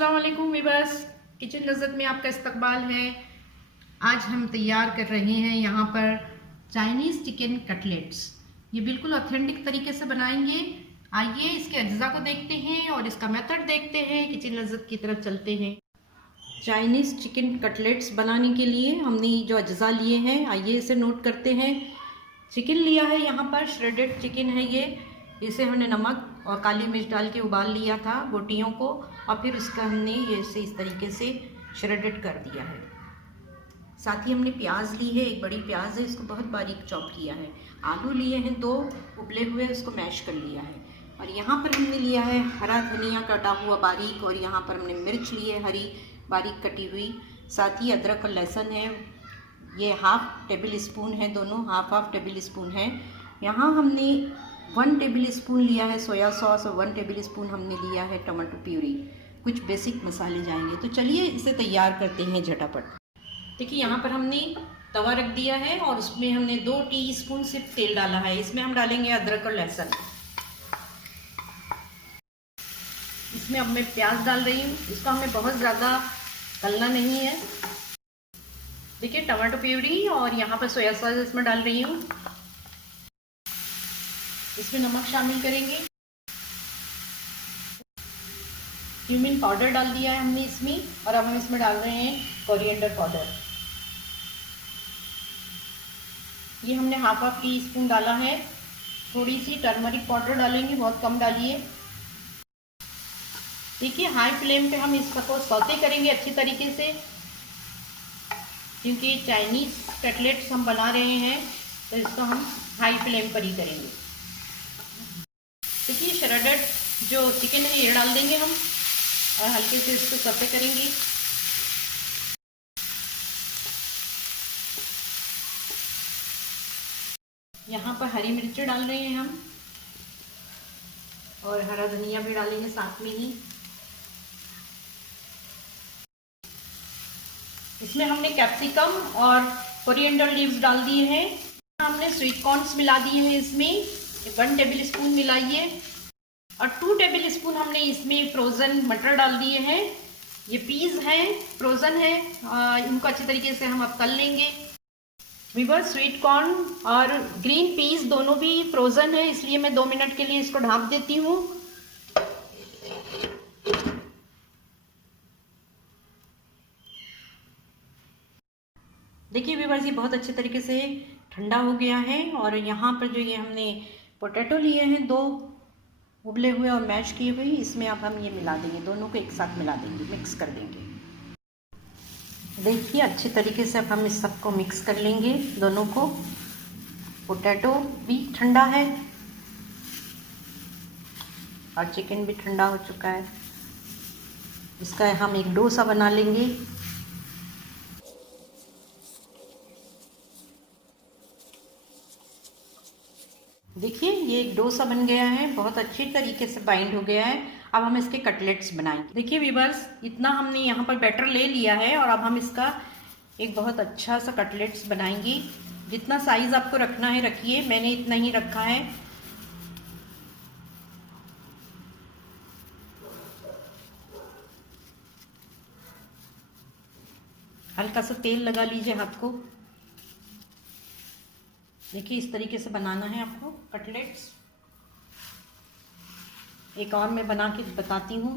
अस्सलाम वालेकुम viewers, kitchen लज़्ज़त में आपका इस्तकबाल है। आज हम तैयार कर रहे हैं यहाँ पर चाइनीज़ चिकन कटलेट्स। ये बिल्कुल ऑथेंटिक तरीके से बनाएंगे। आइए इसके अज्जा को देखते हैं और इसका मेथड देखते हैं। किचन लज़्ज़त की तरफ चलते हैं। चाइनीज़ चिकन कटलेट्स बनाने के लिए हमने जो अज्जा लिए हैं, आइए इसे नोट करते हैं। चिकन लिया है, यहाँ पर श्रेडेड चिकन है ये। इसे हमने नमक और काली मिर्च डाल के उबाल लिया था बोटियों को, और फिर इसका हमने ये इस तरीके से श्रेडेड कर दिया है। साथ ही हमने प्याज ली है, एक बड़ी प्याज है, इसको बहुत बारीक चॉप किया है। आलू लिए हैं 2 उबले हुए, उसको मैश कर लिया है। और यहाँ पर हमने लिया है हरा धनिया कटा हुआ बारीक, और यहाँ पर हमने मिर्च ली है हरी बारीक कटी हुई। साथ ही अदरक और लहसुन है, ये हाफ टेबल स्पून है, दोनों हाफ टेबल स्पून है। यहाँ हमने 1 टेबल स्पून लिया है सोया सॉस और 1 टेबल स्पून हमने लिया है टमाटो प्यूरी। कुछ बेसिक मसाले जाएंगे, तो चलिए इसे तैयार करते हैं झटापट। देखिए यहाँ पर हमने तवा रख दिया है और उसमें हमने 2 टीस्पून सिर्फ तेल डाला है। इसमें हम डालेंगे अदरक और लहसुन। इसमें अब मैं प्याज डाल रही हूँ, इसको हमें बहुत ज़्यादा तलना नहीं है। देखिए टमाटो प्यूरी और यहाँ पर सोया सॉस इसमें डाल रही हूँ। इसमें नमक शामिल करेंगे। क्यूमिन पाउडर डाल दिया है हमने इसमें, और अब हम इसमें डाल रहे हैं कोरिएंडर पाउडर। ये हमने हाफ टी स्पून डाला है। थोड़ी सी टर्मरिक पाउडर डालेंगे, बहुत कम डालिए। देखिए हाई फ्लेम पे हम इसको सौते करेंगे अच्छी तरीके से, क्योंकि चाइनीज़ कटलेट्स हम बना रहे हैं, तो इसको हम हाई फ्लेम पर ही करेंगे। देखिए श्रेडेड जो चिकन है ये डाल देंगे हम, और हल्के से इसको सौते करेंगे। यहाँ पर हरी मिर्च डाल रहे हैं हम, और हरा धनिया भी डालेंगे साथ में ही। इसमें हमने कैप्सिकम और कोरिएंडर लीव्स डाल दिए हैं। हमने स्वीट कॉर्न्स मिला दिए हैं इसमें, 1 टेबल स्पून मिलाइए। और 2 टेबल स्पून हमने इसमें फ्रोज़न मटर डाल दिए हैं। ये पीस हैं, फ्रोज़न है, इनको अच्छी तरीके से हम अब तल लेंगे। वीवर्स, स्वीट कॉर्न और ग्रीन पीस दोनों भी फ्रोज़न है, इसलिए मैं 2 मिनट के लिए इसको ढाँप देती हूँ। देखिए वीवर्स, ये बहुत अच्छे तरीके से ठंडा हो गया है। और यहाँ पर जो ये हमने पोटैटो लिए हैं 2 उबले हुए और मैश किए हुए, इसमें अब हम ये मिला देंगे, दोनों को एक साथ मिला देंगे, मिक्स कर देंगे। देखिए अच्छे तरीके से अब हम इस सबको मिक्स कर लेंगे, दोनों को। पोटैटो भी ठंडा है और चिकन भी ठंडा हो चुका है। इसका हम एक डो सा बना लेंगे। देखिए ये एक डो सा बन गया है, बहुत अच्छी तरीके से बाइंड हो गया है। अब हम इसके कटलेट्स बनाएंगे। देखिए वीवर्स, इतना हमने यहाँ पर बैटर ले लिया है, और अब हम इसका एक बहुत अच्छा सा कटलेट्स बनाएंगे। जितना साइज़ आपको रखना है रखिए, मैंने इतना ही रखा है। हल्का सा तेल लगा लीजिए हाथ को। देखिए इस तरीके से बनाना है आपको कटलेट्स। एक और मैं बना के बताती हूँ।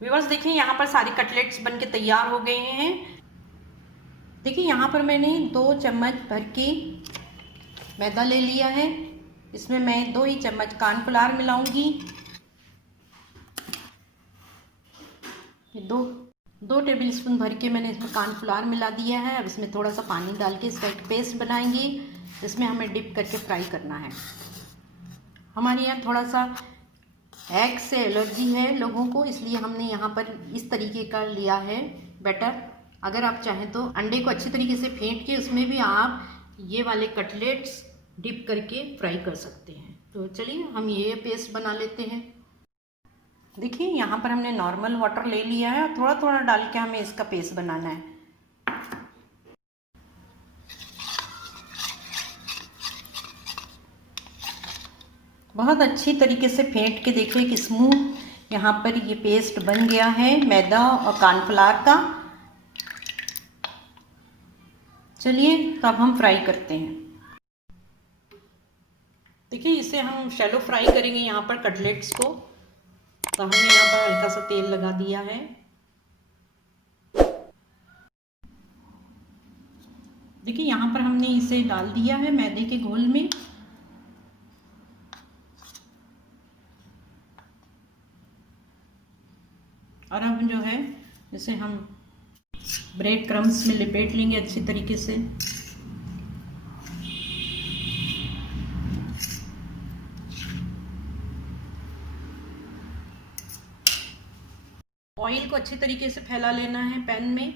व्यूअर्स देखिए यहाँ पर सारे कटलेट्स बनके तैयार हो गए हैं। देखिए यहाँ पर मैंने 2 चम्मच भर के मैदा ले लिया है। इसमें मैं 2 ही चम्मच कॉर्नफ्लावर मिलाऊंगी। 2 टेबल स्पून भर के मैंने इसमें कॉर्नफ्लावर मिला दिया है। अब इसमें थोड़ा सा पानी डाल के इसका एक पेस्ट बनाएंगे, जिसमें हमें डिप करके फ्राई करना है। हमारे यहाँ थोड़ा सा एग से एलर्जी है लोगों को, इसलिए हमने यहाँ पर इस तरीके का लिया है बैटर। अगर आप चाहें तो अंडे को अच्छी तरीके से फेंट के उसमें भी आप ये वाले कटलेट्स डिप करके फ्राई कर सकते हैं। तो चलिए हम ये पेस्ट बना लेते हैं। देखिए यहाँ पर हमने नॉर्मल वाटर ले लिया है और थोड़ा थोड़ा डाल के हमें इसका पेस्ट बनाना है। बहुत अच्छी तरीके से फेंट के देखिए कि स्मूथ यहाँ पर ये पेस्ट बन गया है मैदा और कॉर्नफ्लावर का। चलिए तो अब हम फ्राई करते हैं। देखिए इसे हम शैलो फ्राई करेंगे यहाँ पर कटलेट्स को। तो हमने यहाँ पर हल्का सा तेल लगा दिया है। देखिए यहाँ पर हमने इसे डाल दिया है मैदे के घोल में। और अब जो है इसे हम ब्रेड क्रम्स में लपेट लेंगे अच्छी तरीके से। ऑयल को अच्छी तरीके से फैला लेना है पैन में।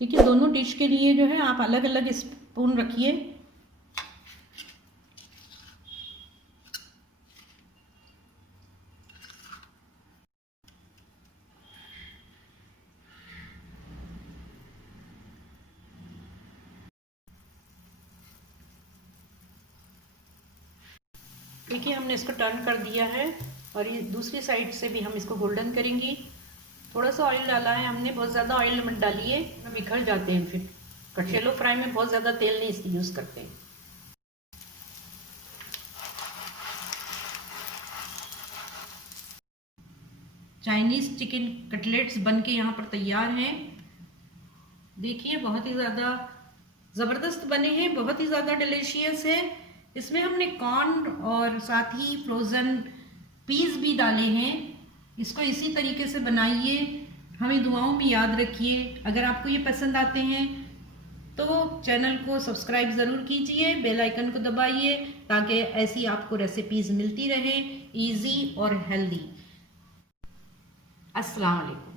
देखिए दोनों डिश के लिए जो है आप अलग अलग स्पून रखिए। देखिए हमने इसको टर्न कर दिया है और ये दूसरी साइड से भी हम इसको गोल्डन करेंगे। थोड़ा सा ऑयल डाला है हमने, बहुत ज़्यादा ऑयल मत डालिए, बिखर जाते हैं फिर। कटलेलो फ्राई में बहुत ज़्यादा तेल नहीं इसकी यूज़ करते। चाइनीज़ चिकन कटलेट्स बन के यहाँ पर तैयार हैं। देखिए बहुत ही ज़्यादा ज़बरदस्त बने हैं, बहुत ही ज़्यादा डिलीशियस है। इसमें हमने कॉर्न और साथ ही फ्रोज़न पीस भी डाले हैं। इसको इसी तरीके से बनाइए, हमें दुआओं में याद रखिए। अगर आपको ये पसंद आते हैं तो चैनल को सब्सक्राइब ज़रूर कीजिए, बेल आइकन को दबाइए ताकि ऐसी आपको रेसिपीज़ मिलती रहे, इजी और हेल्दी। अस्सलाम वालेकुम।